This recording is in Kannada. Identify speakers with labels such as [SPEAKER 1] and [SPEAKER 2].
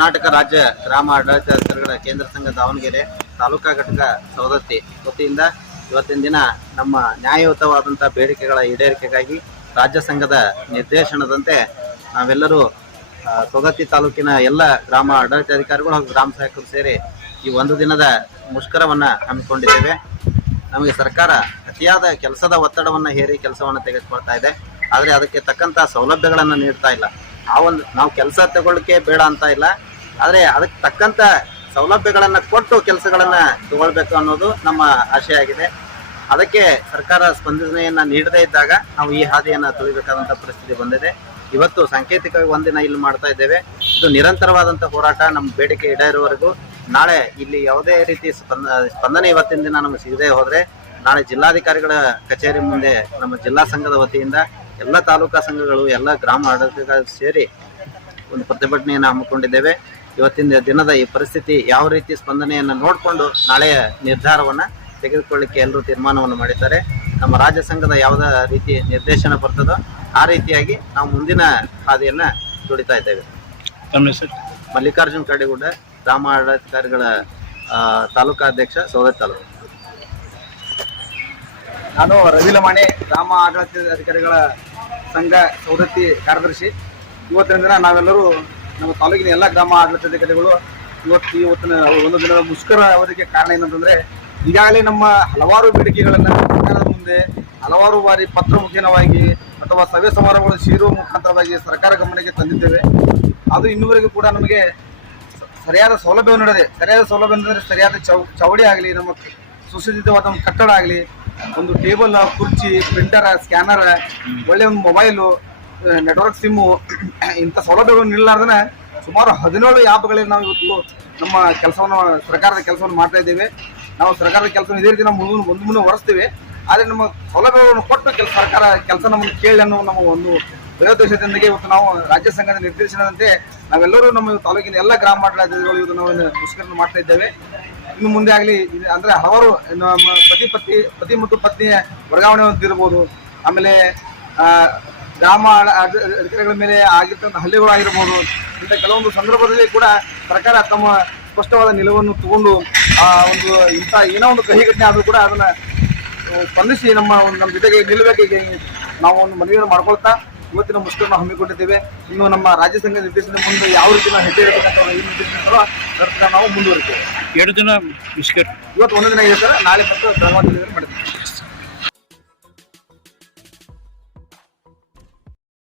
[SPEAKER 1] ಕರ್ನಾಟಕ ರಾಜ್ಯ ಗ್ರಾಮ ಆಡಳಿತಾಧಿಕಾರಿಗಳ ಕೇಂದ್ರ ಸಂಘ ದಾವಣಗೆರೆ ತಾಲೂಕಾ ಘಟಕ ಸವದತ್ತಿ ವತಿಯಿಂದ ಇವತ್ತಿನ ದಿನ ನಮ್ಮ ನ್ಯಾಯಯುತವಾದಂಥ ಬೇಡಿಕೆಗಳ ಈಡೇರಿಕೆಗಾಗಿ ರಾಜ್ಯ ಸಂಘದ ನಿರ್ದೇಶನದಂತೆ ನಾವೆಲ್ಲರೂ ಸವದತ್ತಿ ತಾಲೂಕಿನ ಎಲ್ಲ ಗ್ರಾಮ ಆಡಳಿತಾಧಿಕಾರಿಗಳು ಹಾಗೂ ಗ್ರಾಮ ಸಹಾಯಕರು ಸೇರಿ ಈ ಒಂದು ದಿನದ ಮುಷ್ಕರವನ್ನು ಹಮ್ಮಿಕೊಂಡಿದ್ದೇವೆ. ನಮಗೆ ಸರ್ಕಾರ ಅತಿಯಾದ ಕೆಲಸದ ಒತ್ತಡವನ್ನು ಹೇರಿ ಕೆಲಸವನ್ನು ತೆಗೆದುಕೊಳ್ತಾ ಇದೆ. ಆದರೆ ಅದಕ್ಕೆ ತಕ್ಕಂಥ ಸೌಲಭ್ಯಗಳನ್ನು ನೀಡ್ತಾ ಇಲ್ಲ. ಆ ಒಂದು, ನಾವು ಕೆಲಸ ತಗೊಳ್ಳಿಕ್ಕೆ ಬೇಡ ಅಂತ ಇಲ್ಲ. ಆದರೆ ಅದಕ್ಕೆ ತಕ್ಕಂತ ಸೌಲಭ್ಯಗಳನ್ನು ಕೊಟ್ಟು ಕೆಲಸಗಳನ್ನು ತಗೊಳ್ಬೇಕು ಅನ್ನೋದು ನಮ್ಮ ಆಗಿದೆ. ಅದಕ್ಕೆ ಸರ್ಕಾರ ಸ್ಪಂದನೆಯನ್ನ ನೀಡದೇ ಇದ್ದಾಗ ನಾವು ಈ ಹಾದಿಯನ್ನು ತುಳಿಬೇಕಾದಂತ ಪರಿಸ್ಥಿತಿ ಬಂದಿದೆ. ಇವತ್ತು ಸಾಂಕೇತಿಕವಾಗಿ ಒಂದಿನ ಇಲ್ಲಿ ಮಾಡ್ತಾ ಇದ್ದೇವೆ. ಇದು ನಿರಂತರವಾದಂಥ ಹೋರಾಟ ನಮ್ಮ ಬೇಡಿಕೆ ಈಡೇರುವವರೆಗೂ. ನಾಳೆ ಇಲ್ಲಿ ಯಾವುದೇ ರೀತಿ ಸ್ಪಂದ, ಸ್ಪಂದನೆ ಇವತ್ತಿನ ದಿನ ನಮಗೆ ಸಿಗದೆ ಹೋದರೆ ನಾಳೆ ಜಿಲ್ಲಾಧಿಕಾರಿಗಳ ಕಚೇರಿ ಮುಂದೆ ನಮ್ಮ ಜಿಲ್ಲಾ ಸಂಘದ ವತಿಯಿಂದ ಎಲ್ಲ ತಾಲೂಕಾ ಸಂಘಗಳು, ಎಲ್ಲ ಗ್ರಾಮ ಆಡಳಿತ ಸೇರಿ ಒಂದು ಪ್ರತಿಭಟನೆಯನ್ನು ಹಮ್ಮಿಕೊಂಡಿದ್ದೇವೆ. ಇವತ್ತಿನ ದಿನದ ಈ ಪರಿಸ್ಥಿತಿ ಯಾವ ರೀತಿ ಸ್ಪಂದನೆಯನ್ನು ನೋಡಿಕೊಂಡು ನಾಳೆಯ ನಿರ್ಧಾರವನ್ನು ತೆಗೆದುಕೊಳ್ಳಿಕ್ಕೆ ಎಲ್ಲರೂ ತೀರ್ಮಾನವನ್ನು ಮಾಡಿದ್ದಾರೆ. ನಮ್ಮ ರಾಜ್ಯ ಸಂಘದ ಯಾವುದೇ ರೀತಿ ನಿರ್ದೇಶನ ಬರ್ತದೋ ಆ ರೀತಿಯಾಗಿ ನಾವು ಮುಂದಿನ ಹಾದಿಯನ್ನು ದುಡಿತಾ ಇದ್ದೇವೆ. ಮಲ್ಲಿಕಾರ್ಜುನ್ ಕಡೆಗುಡ್ಡ ಗ್ರಾಮ ಆಡಳಿತಾಧಿಕಾರಿಗಳ ತಾಲೂಕಾ ಅಧ್ಯಕ್ಷ ಸೌದತ್ ತಾಲೂಕು.
[SPEAKER 2] ನಾನು ರವಿಲಮಾಣಿ ಗ್ರಾಮ ಆಡಳಿತ ಅಧಿಕಾರಿಗಳ ಸಂಘ ಸೌದತ್ತಿ ಕಾರ್ಯದರ್ಶಿ. ಇವತ್ತಿನ ದಿನ ನಾವೆಲ್ಲರೂ ನಮ್ಮ ತಾಲೂಕಿನ ಎಲ್ಲ ಗ್ರಾಮ ಆಡಳಿತಾಧಿಕಾರಿಗಳು ಇವತ್ತು ಇವತ್ತಿನ ಒಂದು ದಿನದ ಮುಷ್ಕರ ಅವಧಿಗೆ ಕಾರಣ ಏನಂತಂದ್ರೆ ಈಗಾಗಲೇ ನಮ್ಮ ಹಲವಾರು ಬೇಡಿಕೆಗಳನ್ನು ಸರ್ಕಾರದ ಮುಂದೆ ಹಲವಾರು ಬಾರಿ ಪತ್ರ ಮುಖೇನವಾಗಿ ಅಥವಾ ಸಭೆ ಸಮಾರಂಭಗಳು ಸೇರುವ ಮುಖಾಂತರವಾಗಿ ಸರ್ಕಾರ ಗಮನಕ್ಕೆ ತಂದಿದ್ದೇವೆ. ಅದು ಇನ್ನುವರೆಗೂ ಕೂಡ ನಮಗೆ ಸರಿಯಾದ ಸೌಲಭ್ಯ ನೀಡದೆ, ಸರಿಯಾದ ಸೌಲಭ್ಯ ಅಂದರೆ ಸರಿಯಾದ ಚೌಡಿ ಆಗಲಿ, ನಮ್ಮ ಸುಸಜ್ಜಿತವಾದ ಒಂದು ಕಟ್ಟಡ ಆಗಲಿ, ಒಂದು ಟೇಬಲ್ ಕುರ್ಚಿ, ಪ್ರಿಂಟರ, ಸ್ಕ್ಯಾನರ ಒಳ್ಳೆಯ ಒಂದು ಮೊಬೈಲು ನೆಟ್ವರ್ಕ್ ಸಿಮ್ಮು ಇಂಥ ಸೌಲಭ್ಯಗಳು ನೀಡಲಾರ್ದನ ಸುಮಾರು ಹದಿನೇಳು ಆ್ಯಪ್ಗಳಲ್ಲಿ ನಾವು ಇವತ್ತು ನಮ್ಮ ಕೆಲಸವನ್ನು, ಸರ್ಕಾರದ ಕೆಲಸವನ್ನು ಮಾಡ್ತಾ ಇದ್ದೇವೆ. ನಾವು ಸರ್ಕಾರದ ಕೆಲಸವನ್ನು ಇದೇ ರೀತಿ ನಾವು ಮುಂದೆ ಮುಂದೆ ಮುಂದೆ ಹೊರಿಸ್ತೀವಿ ಆದರೆ ನಮ್ಮ ಸೌಲಭ್ಯಗಳನ್ನು ಕೊಟ್ಟು ಕೆಲಸ ಸರ್ಕಾರ ಕೆಲಸ ನಮ್ಮನ್ನು ಕೇಳಿ ಅನ್ನೋ ನಮ್ಮ ಒಂದು ಪ್ರಯೋದೇಶದೊಂದಿಗೆ ಇವತ್ತು ನಾವು ರಾಜ್ಯ ಸಂಘದ ನಿರ್ದೇಶನದಂತೆ ನಾವೆಲ್ಲರೂ ನಮ್ಮ ತಾಲೂಕಿನ ಎಲ್ಲ ಗ್ರಾಮ ಆಡಳಿತಾಧಿಕಾರಿಗಳು ಇವತ್ತು ನಾವು ಇನ್ನು ಮುಷ್ಕರವನ್ನು ಮಾಡ್ತಾ ಇದ್ದೇವೆ. ಇನ್ನು ಮುಂದೆ ಆಗಲಿ ಅಂದರೆ ಹಲವಾರು ನಮ್ಮ ಪತಿ ಪತ್ನಿ, ಪತಿ ಮತ್ತು ಪತ್ನಿಯ ವರ್ಗಾವಣೆ ಹೊಂದಿರ್ಬೋದು ಆಮೇಲೆ ಗ್ರಾಮ ಅಧಿಕಾರಿಗಳ ಮೇಲೆ ಆಗಿರ್ತಕ್ಕಂಥ ಹಲ್ಲೆಗಳು ಆಗಿರ್ಬೋದು ಇಂಥ ಕೆಲವೊಂದು ಸಂದರ್ಭದಲ್ಲಿ ಕೂಡ ಸರ್ಕಾರ ತಮ್ಮ ಸ್ಪಷ್ಟವಾದ ನಿಲುವನ್ನು ತಗೊಂಡು ಆ ಒಂದು ಇಂಥ ಏನೋ ಒಂದು ಕಹಿ ಘಟನೆ ಆದರೂ ಕೂಡ ಅದನ್ನ ಸ್ಪಂದಿಸಿ ನಮ್ಮ ಒಂದು ನಮ್ಮ ಜೊತೆಗೆ ನಿಲ್ಲಬೇಕಿಗೆ ನಾವು ಒಂದು ಮನವಿಯನ್ನು ಮಾಡ್ಕೊಳ್ತಾ ಇವತ್ತಿನ ಮುಷ್ಕರನ್ನು ಹಮ್ಮಿಕೊಂಡಿದ್ದೇವೆ. ಇನ್ನು ನಮ್ಮ ರಾಜ್ಯ ಸಂಘ ನಿರ್ದೇಶನ ಮುಂದೆ ಯಾವ ರೀತಿ ನಾವು ಹೆಜ್ಜೆ ಇಡಬೇಕಂತ ನಾವು ಮುಂದುವರಿತೇವೆ.
[SPEAKER 3] ಎರಡು ದಿನ ಮುಷ್ಕರ.
[SPEAKER 2] ಇವತ್ತು ಒಂದು ದಿನ ಇದೆ ಸರ್. ನಾಳೆ ಮತ್ತು ಬೆಳಗಾವಿ ಮಾಡ್ತೀವಿ ಮಾಡಿದ್ದೀವಿ